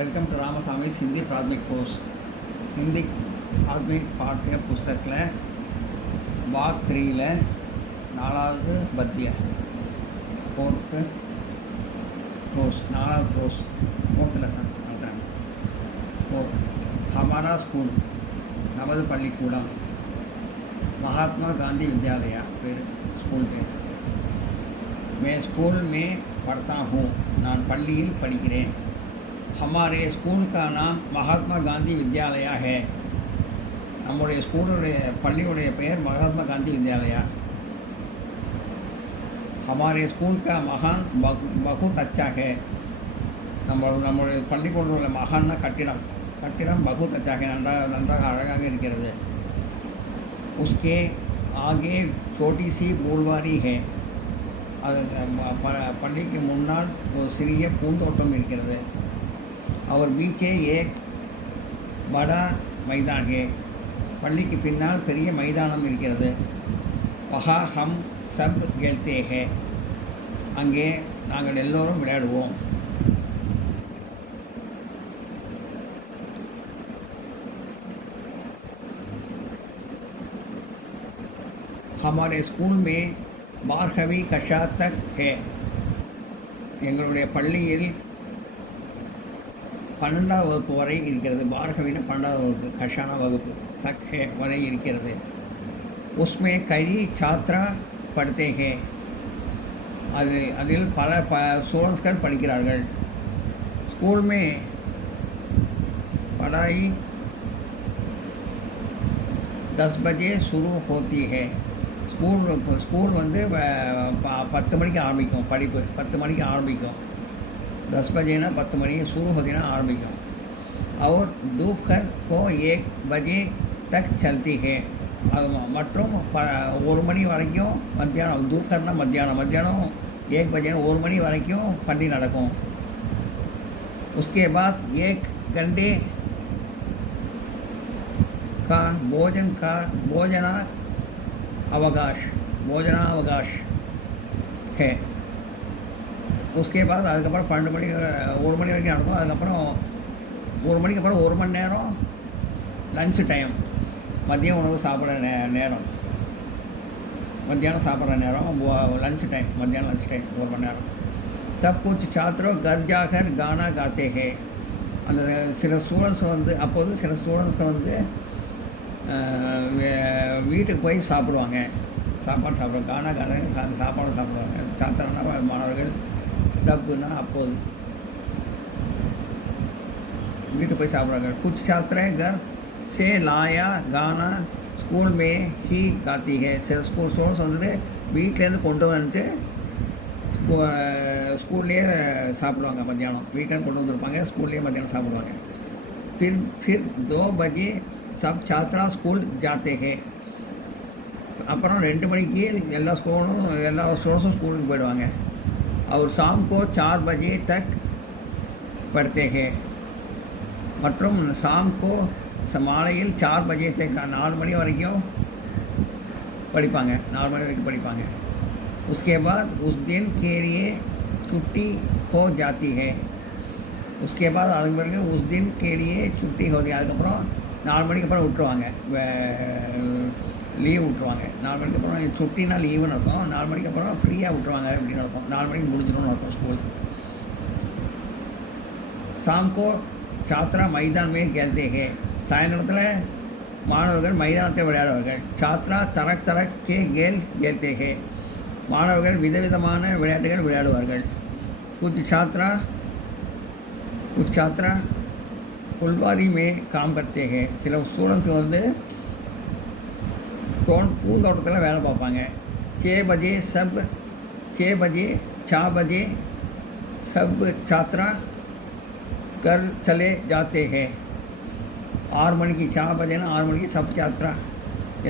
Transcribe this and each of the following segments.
Welcome to रामस्वामी's Hindi प्राथमिक course Hindi प्राथमिक पाठ्य पुस्तक भाग 3 नालाவது पद्य फोर्थ कोर्स नालाவது कोर्स फोर्थ लेसन हमारा स्कूल नवद पள்ளிக்கூடம் महात्मा गांधी विद्यालय पेर स्कूल पेर मैं स्कूल में पढ़ता हूँ நான் பள்ளியில் படிக்கிறேன் हमारे स्कूल का नाम महात्मा गांधी विद्यालय है நம்முடைய ஸ்கூலுடைய பள்ளியுடைய பெயர் महात्मा गांधी विद्यालय हमारे स्कूल का महान बहुत अच्छा है நம்முடைய பள்ளிக்கூடம் உள்ள மகான்னா கட்டிடம் बहुत अच्छा है நன்றாக அழகாக இருக்கிறது उसके आगे छोटी सी फूलवारी है பள்ளிக்கு முன்னால் ஒரு சிறிய பூந்தோட்டம் இருக்கிறது और पीछे एक बड़ा मैदान है पल्ली के पिन्नाल பெரிய மைதானம் இருக்கிறது वहाँ हम सब खेलते हैं அங்கே நாங்கள் எல்லோரும் விளையாடுவோம் हमारे स्कूल में 12वीं कक्षा तक है எங்களுடைய பள்ளியில் 12ஆம் வகுப்பு வரை இருக்கிறது 12वीं 12ஆம் வகுப்பு கஷானா வகுப்பு தக் है வரை இருக்கிறது उसमें कई छात्र पढ़ते हैं அதில் பல ஸ்டூடெண்ட்ஸ்கள் படிக்கிறார்கள் स्कूल में पढ़ाई 10 बजे शुरू होती है ஸ்கூல் வந்து 10 மணிக்கு ஆரம்பிக்கும் படிப்பு 10 மணிக்கு ஆரம்பிக்கும் 10 बजे ना 10 मणि शुरू होती ना आरंभिका और दोपहर को 1 बजे तक चलती है மற்றும் 1 மணி வரைக்கும் மத்தியானம் दोपहरனா மத்தியானம் 1 बजे 1 மணி வரைக்கும் பள்ளி நடக்கும் उसके बाद 1 घंटे का भोजनावकाश है उसके बाद அதுக்கப்புறம் 12 மணி 1 மணி வரைக்கும் நடக்கும் அதுக்கப்புறம் 1 மணிக்கு அப்புறம் 1 மணி நேரம் லஞ்ச் டைம் மதிய உணவு சாப்பிட்ற நேரம் மத்தியானம் சாப்பிட்ற நேரம் लंच टाइम मध्याह्न लंच टाइम 1 மணி நேரம் तब कुछ छात्रों घर जाकर गाना गाते हैं அந்த சில ஸ்டூடெண்ட்ஸ் வந்து அப்போது சில ஸ்டூடெண்ட்ஸ் வந்து வீட்டுக்கு போய் சாப்பிடுவாங்க சாப்பாடு சாப்பிடுவாங்க கானா கான சாப்பாடு சாப்பிடுவாங்க சாத்திரம்னா மாணவர்கள் டப்புன்னா அப்போது வீட்டு போய் சாப்பிட்றாங்க कुछ छात्र घर से लाया गाना स्कूल में ही गाती है சில ஸ்டூடெண்ட்ஸ் வந்துட்டு வீட்டிலேருந்து கொண்டு வந்துட்டு ஸ்கூல்லேயே சாப்பிடுவாங்க மத்தியானம் வீட்டிலேருந்து கொண்டு வந்திருப்பாங்க ஸ்கூல்லேயே மத்தியானம் சாப்பிடுவாங்க फिर 2 बजे सब छात्रा स्कूल जाते हैं அப்புறம் 2 மணிக்கு எல்லா ஸ்டூடெண்ட்ஸும் ஸ்கூலுக்கு போயிடுவாங்க और शाम को 4 बजे तक पढ़ते हैं மற்றும் शाम को மாலையில் 4 बजे तक 4 மணி வரைக்கும் படிப்பாங்க 4 மணி வரைக்கும் படிப்பாங்க उसके बाद उस दिन के लिए छुट्टी हो जाती है उसके बाद அதுக்கு பிறகு उस दिन के लिए छुट्टी होती है அதுக்கப்புறம் 4 மணிக்கு அப்புறம் விட்டுருவாங்க லீவ் விட்டுருவாங்க 4 மணிக்கு அப்புறம் சுட்டினா லீவுன்னு அர்த்தம் 4 மணிக்கு அப்புறம் ஃப்ரீயாக விட்டுருவாங்க அப்படின்னு அர்த்தம் 4 மணிக்கு முடிஞ்சிடும்னு அர்த்தம் ஸ்கூல் शाम को छात्रा मैदान में खेलते हैं சாயந்தரத்தில் மாணவர்கள் மைதானத்தில் விளையாடுவார்கள் छात्रा तरह तरह के खेल खेलते हैं மாணவர்கள் விதவிதமான விளையாட்டுகள் விளையாடுவார்கள் कुछ छात्रा फुलवारी में काम करते हैं சில ஸ்டூடெண்ட்ஸ் வந்து பூந்தோட்டத்தில் வேலை பார்ப்பாங்க 6 बजे सब छात्रा घर चले जाते हैं 6 மணிக்கு 6 बजेना 6 மணிக்கு सब छात्रा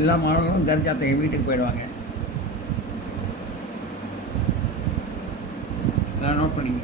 எல்லா மாணவர்களும் घर जाते हैं வீட்டுக்கு போயிடுவாங்க எல்லாம் நோட் பண்ணிங்க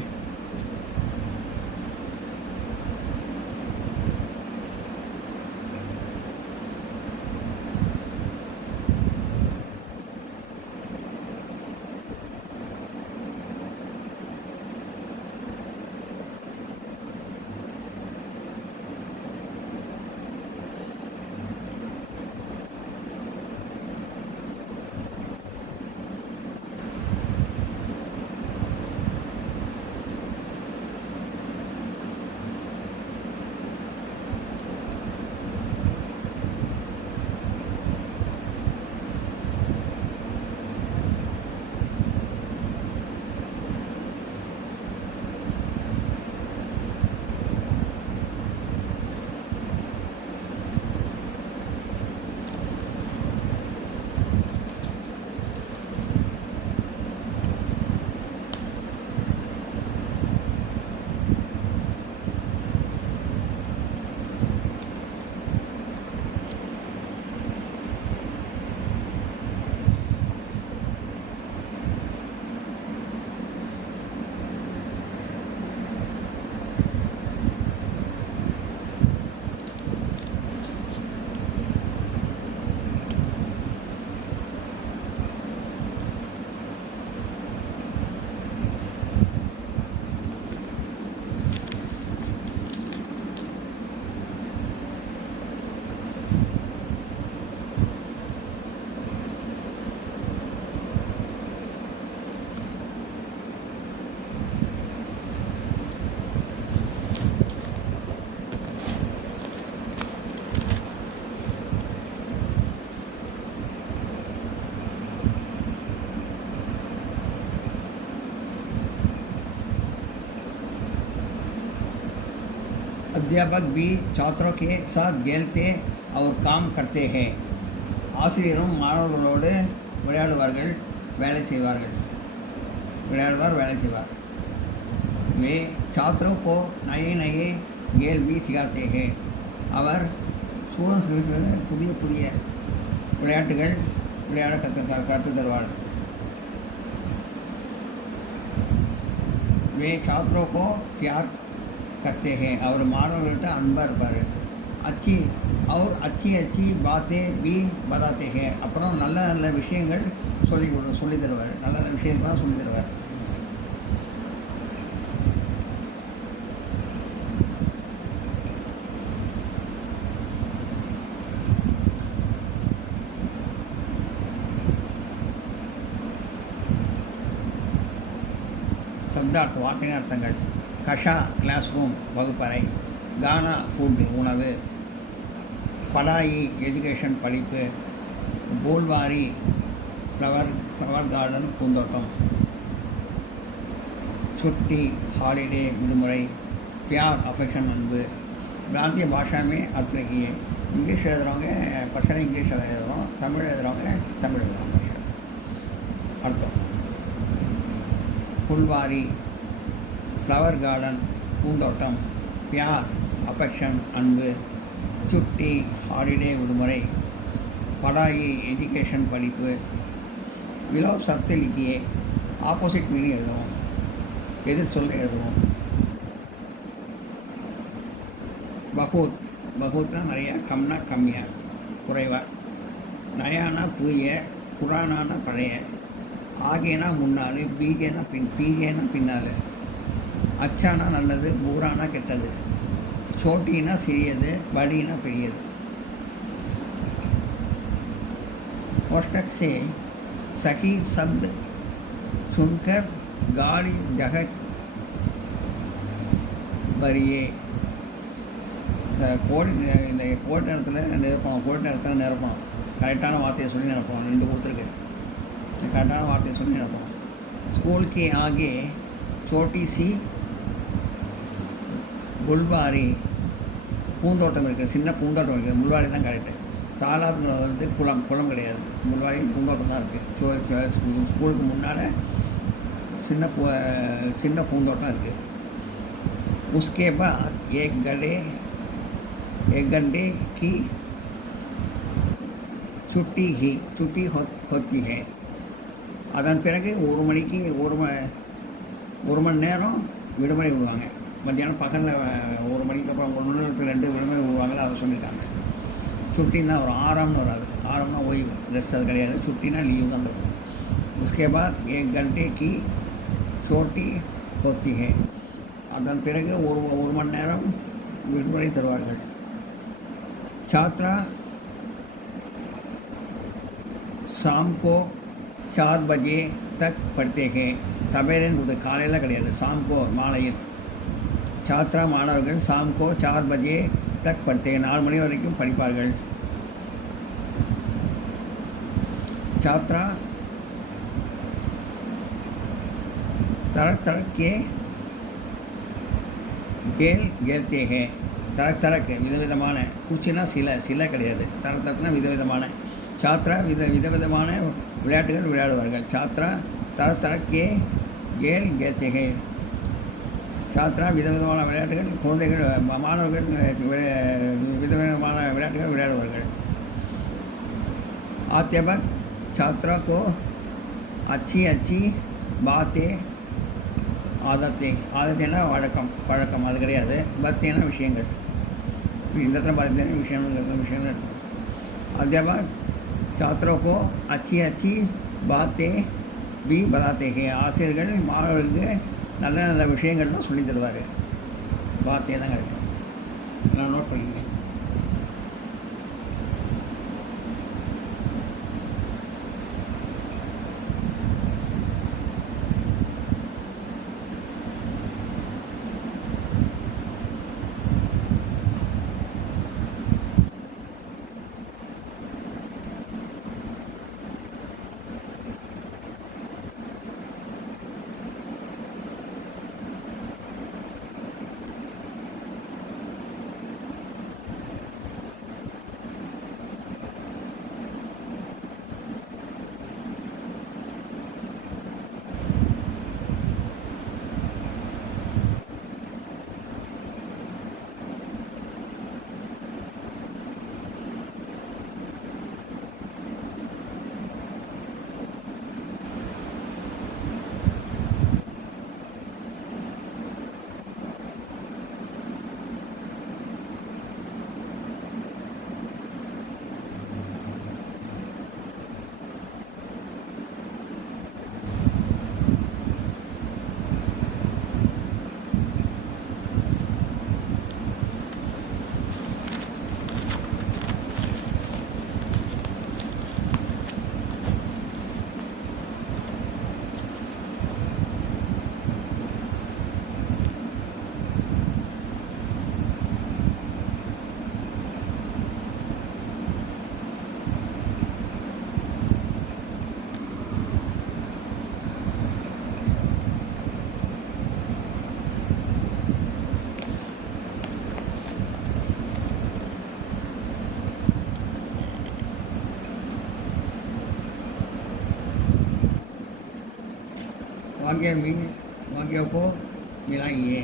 अध्यापक भी छात्रों के साथ खेलते और काम करते हैं ஆசிரியரும் மாணவர்களோடு விளையாடுவார்கள் வேலை செய்வார்கள் விளையாடுவார் வேலை செய்வார் वे छात्रों को नए नए खेल भी सिखाते हैं அவர் ஸ்டூடெண்ட்ஸ்களுக்கு புதிய புதிய விளையாட்டுகள் விளையாட கற்று தருவார் वे छात्रों को प्यार करते हैं और மாணவர்கள்ட்ட அன்பாக இருப்பார் अच्छी और अच्छी अच्छी बातें भी बताते हैं அப்புறம் நல்ல நல்ல விஷயங்கள் சொல்லி தருவார் நல்ல நல்ல விஷயங்கள்லாம் சொல்லி தருவார் சப்தார்த்த வார்த்தைகள் அர்த்தங்கள் கஷா கிளாஸ் ரூம் வகுப்பறை கானா ஃபுட் உணவு படாயி எஜுகேஷன் படிப்பு போல்வாரி ஃப்ளவர் கார்டன் பூந்தோட்டம் छुट्टी हॉलीडे विடுமுறை प्यार अफेक्शन அன்பு பிராந்திய பாஷா में अर्थ लिखिए இங்கிலீஷ் எழுதுகிறவங்க பர்சனை இங்கிலீஷ் எழுதுகிறோம் தமிழ் எழுதுகிறவங்க தமிழ் எழுதுகிறோம் பர்சன் அர்த்தம் புல்வாரி ஃப்ளவர் கார்டன் பூந்தோட்டம் பியார் அஃபெக்ஷன் அன்பு சுட்டி ஹாலிடே விடுமுறை படாயி எஜுகேஷன் படிப்பு விலோப் சப்த லிக்கியே ஆப்போசிட் மீனிங் எழுதுவோம் எதிர் சொல்ல எழுதுவோம் பகூத் பகூத்னா நிறையா கம்னா கம்மியாக குறைவாக நயானா புதிய புராணானா பழைய ஆகேனா முன்னால் பீகேனா பீகேனா பின்னால் அச்சானா நல்லது பூரானா கெட்டது சோட்டினா சிறியது படினா பெரியது कोष्टक से सही शब्द सुनकर गाड़ी जगह भरिए கோட் இந்த கோட் நேரத்தில் நிரப்பணும் கோட் நேரத்தில் நிரப்பணும் கரெக்டான வார்த்தையை சொல்லி நிரப்பணும் ரெண்டு கொடுத்துருக்கு கரெக்டான வார்த்தையை சொல்லி நிரப்பணும் स्कूल के आगे छोटी सी புல்வாரி பூந்தோட்டம் இருக்குது சின்ன பூந்தோட்டம் இருக்குது முள்வாரி தான் கரெக்டு தாலாப்களை வந்து குளம் கிடையாது முள்வாரி பூந்தோட்டம் தான் இருக்குது ஸ்கூலுக்கு முன்னால் சின்ன பூந்தோட்டம் இருக்குது उसके बाद एक घंटे की छुट्टी होती है அதன் பிறகு ஒரு மணி நேரம் விடுமுறை விடுவாங்க மத்தியானம் பக்கத்தில் ஒரு மணிக்கு அப்புறம் 1 மணி நேரத்துக்கு 2 விடுமுறை விடுவாங்களே அதை சொல்லியிருக்காங்க छुट्टीना और आराम வராது ஆரம்னா ஓய்வு ரெஸ்ட் அது கிடையாது छुट्टीना லீவ் தான் தருவாங்க उसके बाद 1 घंटे की छोटी होती है அதன் பிறகு ஒரு மணி நேரம் விடுமுறை தருவார்கள் छात्रा शाम को 4 बजे तक पढ़ते हैं சபையிலேருந்து காலையில் கிடையாது शाम को மாலையில் छात्रा மாணவர்கள் शाम को 4 बजे तक पढ़ते हैं 4 மணி வரைக்கும் படிப்பார்கள் छात्रा तरह तरह के खेल खेलते हैं तरह के விதவிதமான குச்சினா சில கிடையாது தரத்தரக்குனா விதவிதமான छात्रा விதவிதமான விளையாட்டுகள் விளையாடுவார்கள் छात्रा तरह के खेल खेलते हैं छात्रा விதவிதமான விளையாட்டுகள் குழந்தைகள் மாணவர்கள் விதவிதமான விளையாட்டுகள் விளையாடுவார்கள் अध्यापक छात्रा को अच्छी बातें ஆதத்தைனா பழக்கம் அது கிடையாது பத்தியான விஷயங்கள் இந்த இடத்துல பத்தியான விஷயங்கள் எடுத்து अध्यापक छात्रों को अच्छी बातें भी बताते हैं ஆசிரியர்கள் மாணவர்களுக்கு நல்ல நல்ல விஷயங்கள்லாம் சொல்லி தருவார் வார்த்தையை தான் கிடைக்கும் நான் நோட் பண்ணிக்கிறேன் वाक्यों को मिलाइए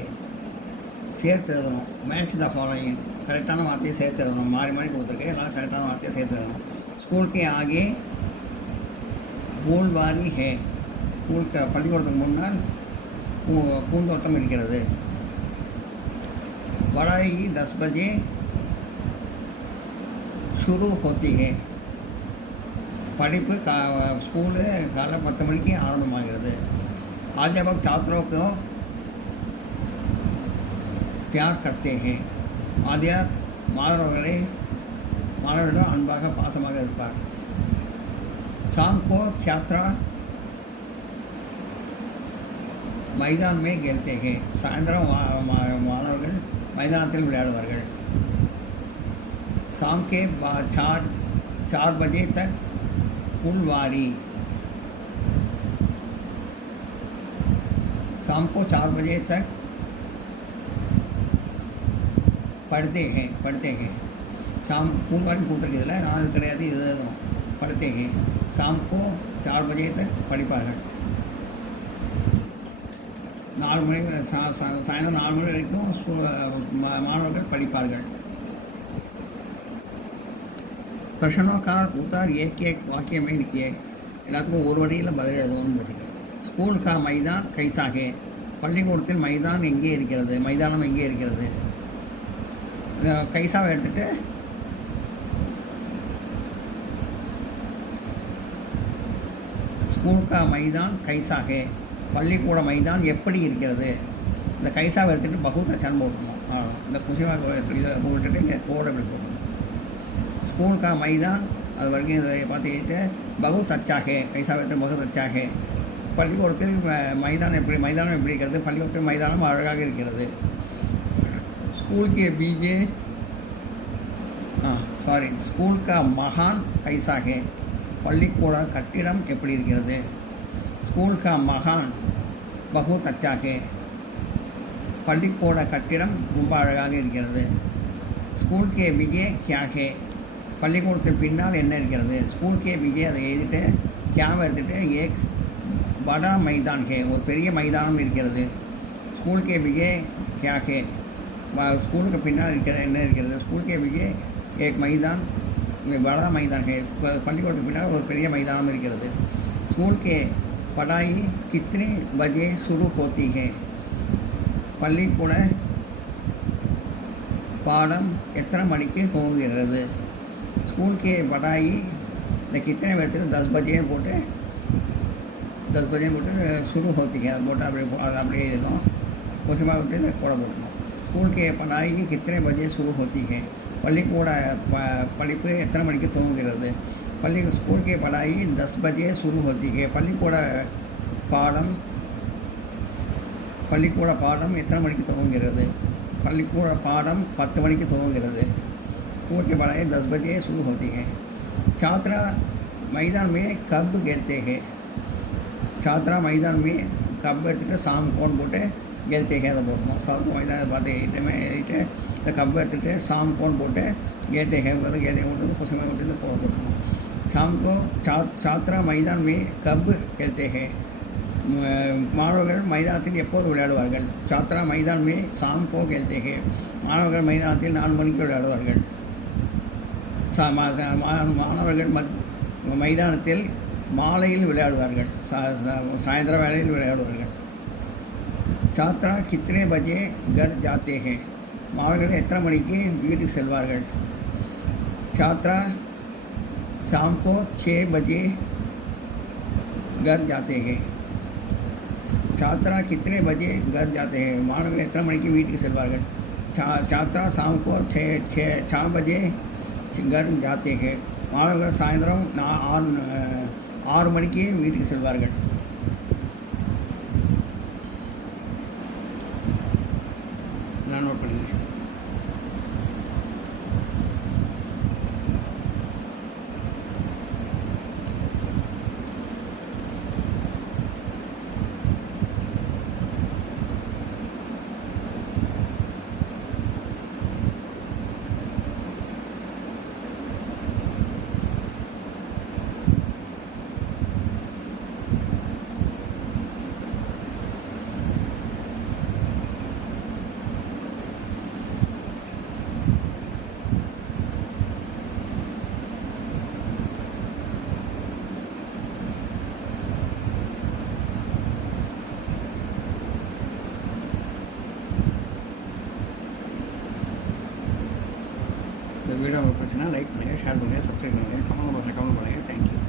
சேர்த்து எழுதணும். மேட்ச் த ஃபாலோயிங் கரெக்டான வார்த்தையை சேர்த்து எழுதணும். மாறி மாறி கொடுத்துருக்கேன், எல்லாம் கரெக்டான வார்த்தையை சேர்த்து எழுதணும். ஸ்கூல் கே ஆகே பூல்வாரி ஹே, ஸ்கூலுக்கு பள்ளிக்கூடத்துக்கு முன்னால் பூந்தோட்டம் இருக்கிறது. पढ़ाई 10 बजे शुरू होती है. படிப்பு ஸ்கூலு காலை 10 மணிக்கு ஆரம்பமாகிறது. अध्यापक छात्रों को प्यार करते हैं. ஆதியார் மாணவர்களிடம் அன்பாக பாசமாக இருப்பார். शाम को छात्रा मैदान में खेलते हैं. சாயந்தரம் மாணவர்கள் மைதானத்தில் விளையாடுவார்கள். शाम के बाद 4 बजे तक फुलवारी. शाम को 4 बजे तक पढ़ते हैं. शाम फुलवारी கொடுத்துருக்கிறதுல நான் இது கிடையாது, இது पढ़ते हैं. शाम को 4 बजे तक படிப்பார்கள். 4 மணி சாயந்தரம் 4 மணி வரைக்கும் மாணவர்கள் படிப்பார்கள். प्रश्नों का उत्तर एक वाक्य में लिखिए. எல்லாத்துக்கும் ஒரு வரியில் பதில் எழுதணும்னு போட்டிருக்கேன். ஸ்கூல் கா மைதான் கைசா ஹே, பள்ளிக்கூடத்தில் மைதான் எங்கே இருக்கிறது, மைதானம் எங்கே இருக்கிறது. கைசாவை எடுத்துகிட்டு ஸ்கூல் கா மைதான் கைசா ஹே, பள்ளிக்கூட மைதான் எப்படி இருக்கிறது. இந்த கைசாவை எடுத்துகிட்டு பகுத் அச்சான்னு போட்டணும். இந்த குசிவாக இதை போட்டுட்டு இங்கே கோடை இப்படி போடணும். स्कूल का मैदान அது வரைக்கும் இதை பார்த்துக்கிட்டு பகுத் அச்சாகே, கைசாவை எடுத்து பகுத் அச்சாகே. பள்ளிக்கூடத்தில் மைதானம் எப்படி இருக்கிறது, பள்ளிக்கூடத்தில் மைதானம் அழகாக இருக்கிறது. स्कूल के बीजे स्कूल का महान கைசா ஹே, பள்ளிக்கூட கட்டிடம் எப்படி இருக்கிறது. ஸ்கூல் கா மகான் பகுத் அச்சா ஹே, பள்ளிக்கூட கட்டிடம் ரொம்ப அழகாக இருக்கிறது. ஸ்கூல் கே விஜே கியா ஹே, பள்ளிக்கூடத்தின் பின்னால் என்ன இருக்கிறது. ஸ்கூல் கே விஜே அதை எழுதிட்டு கியாவை எடுத்துகிட்டு ஏக் படா மைதான் ஹே, ஒரு பெரிய மைதானம் இருக்கிறது. ஸ்கூல் கே விஜே கியா ஹே, ஸ்கூலுக்கு பின்னால் என்ன இருக்கிறது. ஸ்கூல் கே விஜே ஏக் மைதான் படா மைதான் ஹே, பள்ளிக்கூடத்துக்கு பின்னால் ஒரு பெரிய மைதானம் இருக்கிறது. ஸ்கூல் கே படாயி கித்னே பஜே சுரு ஹோத்தி ஹே, பள்ளிக்கூட பாடம் எத்தனை மணிக்கு துவங்குகிறது. स्कूल के पढ़ाई இந்த कितने बजे 10 बजे போட்டு शुरू होती है போட்டு அப்படியே எழுதணும். கொஞ்சமாக விட்டு இதை கூட போடணும். स्कूल के पढ़ाई कितने बजे शुरू होती है, பள்ளிக்கூட படிப்பு எத்தனை மணிக்கு துவங்குகிறது. स्कूल के पढ़ाई 10 बजे शुरू होती है, பள்ளிக்கூட பாடம் எத்தனை மணிக்கு துவங்குகிறது. பள்ளிக்கூட பாடம் 10 மணிக்கு துவங்குகிறது. स्कूल के पढ़ाई 10 बजे शुरू होती है. छात्रा मैदान में कब खेलते हैं. छात्रा मैदान में कब எடுத்துகிட்டு शाम कौन போட்டு खेलते हैं அதை போடணும். शाम को मैदान பார்த்து இந்த கப் எடுத்துகிட்டு शाम कौन போட்டு खेलते हैं போட்டு குசமாக விட்டு போடணும். शाम को छात्रा मैदान में कब खेलते हैं, மாணவர்கள் மைதானத்தில் எப்போது விளையாடுவார்கள். छात्रा मैदान में शाम को खेलते हैं, மாணவர்கள் மைதானத்தில் 4 மணிக்கு விளையாடுவார்கள். மாணவர்கள் மைதானத்தில் மாலையில் விளையாடுவார்கள், சாயந்தரம் வேளையில் விளையாடுவார்கள். छात्रा कितने बजे घर जाते हैं, மாணவர்கள் எத்தனை மணிக்கு வீட்டுக்கு செல்வார்கள். छात्रा शाम को 6 बजे घर जाते हैं. छात्रा कितने बजे घर जाते हैं, மாணவர்கள் எத்தனை மணிக்கு வீட்டுக்கு செல்வார்கள். छात्रा शाम को 6 बजे घर जाते हैं, மாணவர்கள் சாயந்தரம் 6 மணிக்கு வீட்டுக்கு செல்வார்கள். நான் நோட் பண்ணிக்கிறேன். வீடியோ உங்களுக்கு பிடிச்சுன்னா லைக் பண்ணுங்கள், ஷேர் பண்ணுங்கள், சப்ஸ்கிரைப் பண்ணுங்கள், கமெண்ட் பண்ணுங்கள். தேங்க்யூ.